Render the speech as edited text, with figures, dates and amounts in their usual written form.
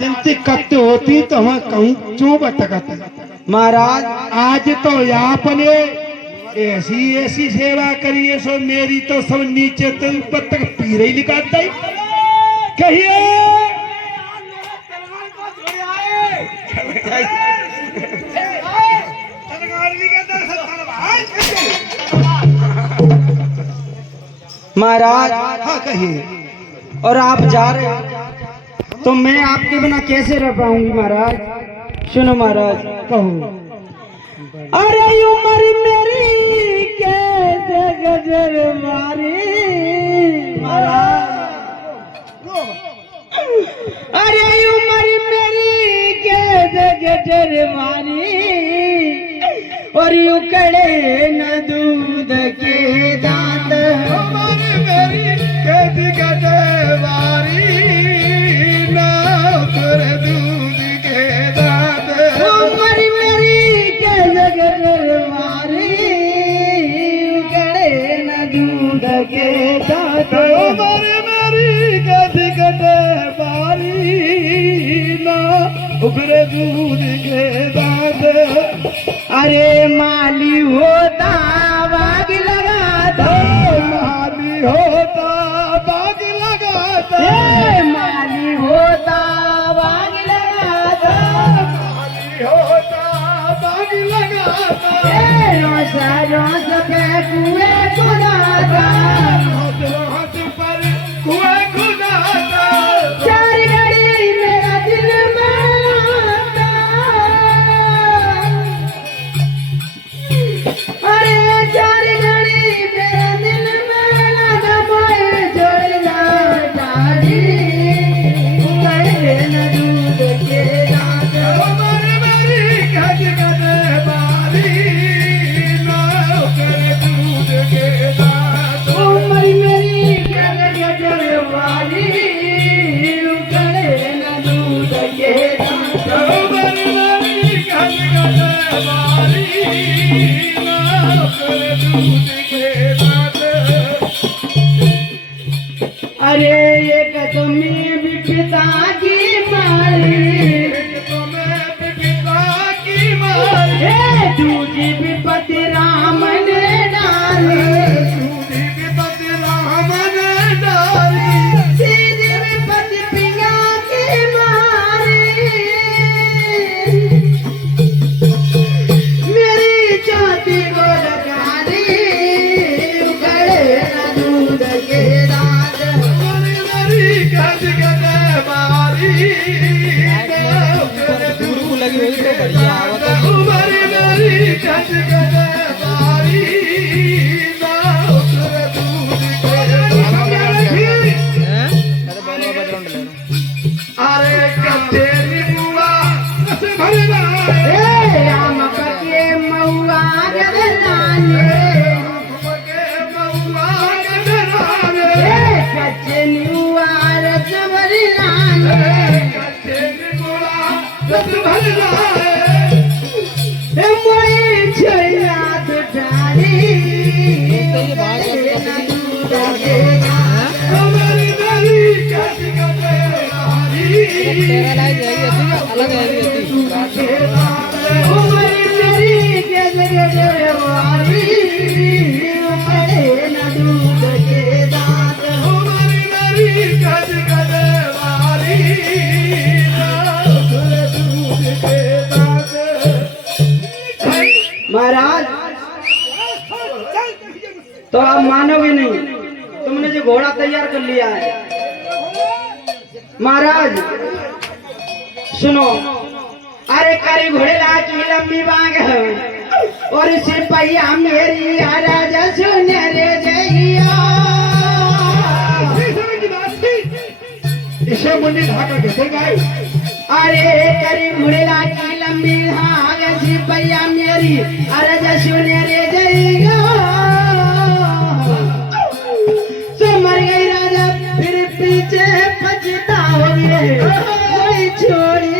दिन से कत्ते होती तो हम कहूँ क्यों बतकत महाराज आज तो आपने ऐसी ऐसी सेवा करिए सो मेरी तो सब नीचे तो ऊपर तक पीरे ही निकालता ही कहिए महाराज हाँ कहिए और आप जा रहे हो तो मैं आपके बिना कैसे रह पाऊंगी महाराज। सुनो महाराज कहो अरे उम्र मेरी कैसे गजर मारी अरे उम्र मेरी कैसे गजर मारी और उकड़े न दूध के दांत उम्र मेरी कैसी गजवारी ना उतर दूध के दांत उम्र मेरी कैसे गजर मारी उकड़े न दूध के दांत उम्र मेरी कैसी गजवारी ना उभरे दूध के दांत अरे माली होता बाग लगाता माली होता बाग लगाता माली होता बाग लगाता माली होता बाग लगाता रोस रोस पे कुए खुदाता हाथ पर कुएं खुदाता चार घड़ी मेरा दिल मनाता अरे चार घड़ी मेरा दिल मनाता मोए जोड़ना डाली उकड़े न दूध के दांत उम्र मेरी गज गजवारी ना उतर दूध के दांत उम्र मेरी गजर वाली उकड़े न दूध के दांत उम्र मेरी गज गजवारी ना उतर दूध के दांत अरे एक तुम्हें भी पिता की मारी दूजी विपत्ति राम ने डाली सीधी विपत्ति पिया की मारी मेरी छाती को लगारी उकड़े न दूध के दांत अरे कतेरी बुआ राम पके महुआ गदलाने कच्चे नुआ रस भरी लाने मोए छोया तो डाली महाराज तो आप मानोगे नहीं तुमने जो घोड़ा तैयार कर लिया है महाराज सुनो अरे करी घोड़े लाच की लंबी बांग है और सिपहिया मेरी राजा सुने रे जइया इसे मुंडी ढाका कैसे गाय अरे करी घोड़े लाच की लंबी धाग सिपहिया मेरी राजा सुने रे जइया सो मर गई राजा फिर पीछे पछताओगे कोई छोड़ी